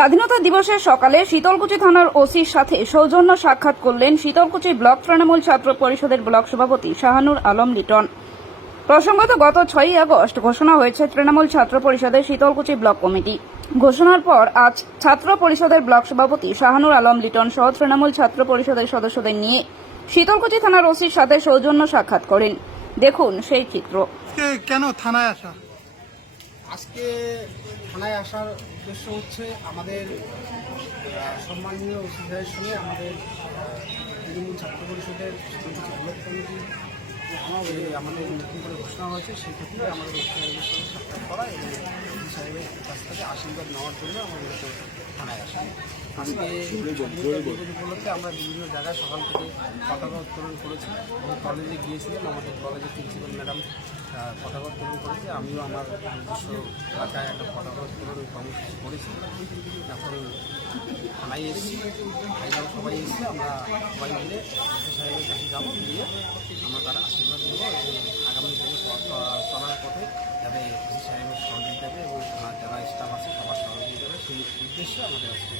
স্বাধীনতা দিবসের সকালে শীতলকুচি থানার ওসির সাথে সৌজন্য সাক্ষাৎ করলেন শীতলকুচি ব্লক তৃণমূল ছাত্র পরিষদের ব্লক সভাপতি শাহানুর আলম লিটন। প্রসঙ্গত গত ছয়ই আগস্ট ঘোষণা হয়েছে তৃণমূল ছাত্র পরিষদের শীতলকুচি ব্লক কমিটি। ঘোষণার পর আজ ছাত্র পরিষদের ব্লক সভাপতি শাহানুর আলম লিটন সহ তৃণমূল ছাত্র পরিষদের সদস্যদের নিয়ে শীতলকুচি থানার ওসির সাথে সৌজন্য সাক্ষাৎ করেন। দেখুন সেই চিত্র। কেন থানায় আসা? আজকে থানায় আসার উদ্দেশ্য হচ্ছে আমাদের সম্মানীয় সাহেবের সঙ্গে আমাদের তৃণমূল ছাত্র পরিষদের কিছু কমিটি, যে আমাদের নতুন করে ঘোষণা হয়েছে সেক্ষেত্রে আমাদের ওসি সঙ্গে সাক্ষাৎ করা এবং ওসি সাহেবের কাছ থেকে আশীর্বাদ নেওয়ার জন্য আমাদের থানায় আসা। আজকে উপলক্ষে আমরা বিভিন্ন জায়গায় সকাল থেকে পতাকা উত্তোলন করেছি এবং কলেজে গিয়েছিলাম আমাদের কলেজের প্রিন্সিপাল পতাকা উত্তোলন করেছে। আমিও আমার নিজস্ব এলাকায় একটা পতাকা উত্তোলন কর্মসূচি করেছি। এখন থানায় এসেছি ভাইরাও সবাই এসেছি, আমরা সবাই মিলে সাহেবের কাছে যাব, গিয়ে আমরা তার আশীর্বাদ নেব এবং আগামী দিনে চলার পথে যাতে সাহেবের সহযোগিতা দেবে এবং যারা স্টাফ আছে, সবার সহযোগিতা দেবে সেই উদ্দেশ্যে আমাদের আজকে